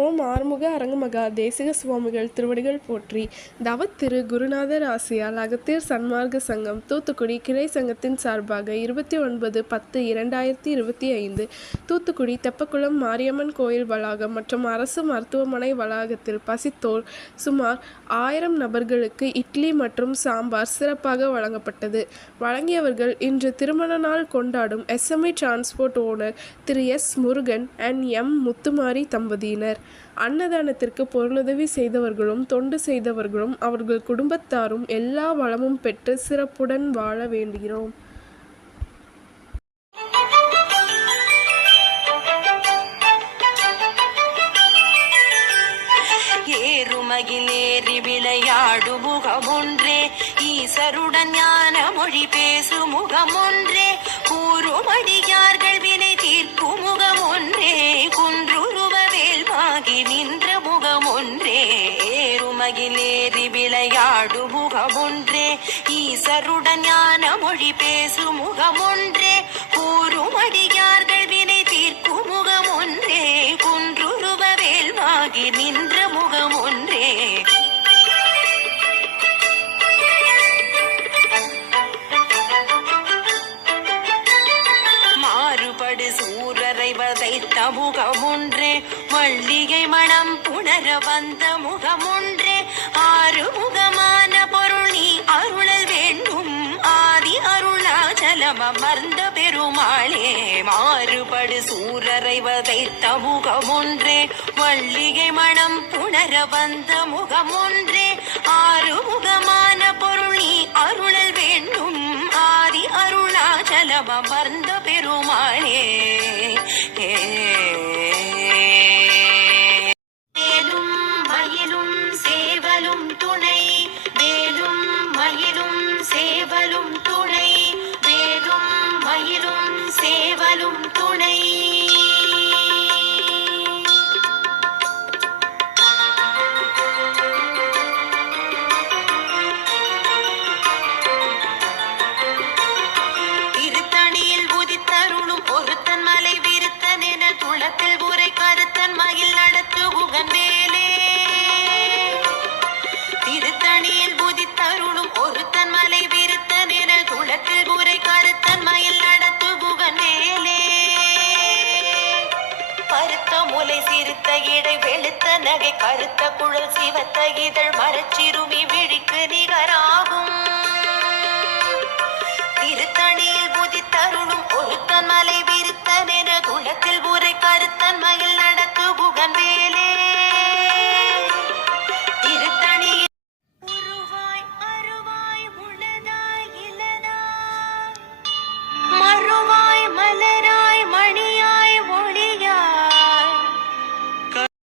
ஓம் ஆறுமுக அரங்கமகா தேசிக சுவாமிகள் திருவடிகள் போற்றி. தவத்திரு குருநாதர் ஆசியால் அகத்தியர் சன்மார்க்க சங்கம் தூத்துக்குடி கிளை சங்கத்தின் சார்பாக 29/10/2025 தூத்துக்குடி தெப்பக்குளம் மாரியம்மன் கோயில் வளாகம் மற்றும் அரசு மருத்துவமனை வளாகத்தில் பசித்தோர் சுமார் 1000 நபர்களுக்கு இட்லி மற்றும் சாம்பார் சிறப்பாக வழங்கப்பட்டது. வழங்கியவர்கள் இன்று திருமண நாள் கொண்டாடும் SME transport owner Thiru S Murugan and M Muthumari தம்பதியினர். அன்னதானத்திற்கு பொருளுதவி செய்தவர்களும் தொண்டு செய்தவர்களும் அவர்கள் குடும்பத்தாரும் எல்லா வளமும் பெற்று சிறப்புடன் வாழ வேண்டுகிறோம். ஏறுமகிலேறி விளையாடு முகமொன்றே, ஈசருடன் ஞான மொழி பேசு முகமொன்றே, கூறுமடியார்கள் வினை தீர்க்கும் முகமொன்றே, குன்றுருவ வேல்வாகி நின்ற முகமொன்றே. ஏறுமகிலேறி விளையாடு முகமொன்றே, ஈசருடன் ஞான மொழி பேசு முகமொன்றே, கூறுமடியார்கள் வினை தீர்க்கும் முகமொன்றே, குன்றுருவ வேல்வாகி நின்ற முகமொன்றே. மாறுபடு சூரரை வதைத்த முகமொன்றே, மல்லிகை மணம் புணர வந்த முகமொன்றே, ஆறுமுகமான பொருள் நீ அருளல் வேண்டும், ஆதி அருணாச்சலம் அமர்ந்த பெருமாளே. மாறுபடு சூரரை வதைத்த முகமொன்றே, மல்லிகை மணம் புணர வந்த முகமொன்றே, ஆறுமுகமான பொருள் நீ அருளல் வேண்டும், ஆதி அருணாச்சலம் அமர்ந்த பெருமாளே. வேலும் மயிலும் சேவலும் துணை, வேலும் மயிலும் சேவலும் துணை, வேலும் மயிலும் சேவலும் துணை. திருத்தணியில் உதித்தருளும் ஒருத்தன் மலை விருத்தன் என துளத்தில் உரை கருத்தன் மயில் நடத்து உகந்தேலே. திருத்தணியில் உதித்தருளும் ஒருத்தன் மலை விருத்தன் என துளத்தில் உரை கருத்தன் மயில் நடத்து உகந்தேலே. பருத்த முலை சிறுத்த இடை வெளுத்த நகை கருத்த குழல் சிவத்த இதழ் மரச்சிறுமி விழிக்கு நிகராகும். திருத்தணியில் புதித்தருளும் ஒருத்தன் மலை விருத்தன் என குளத்தில் உரை கருத்தன் மயில்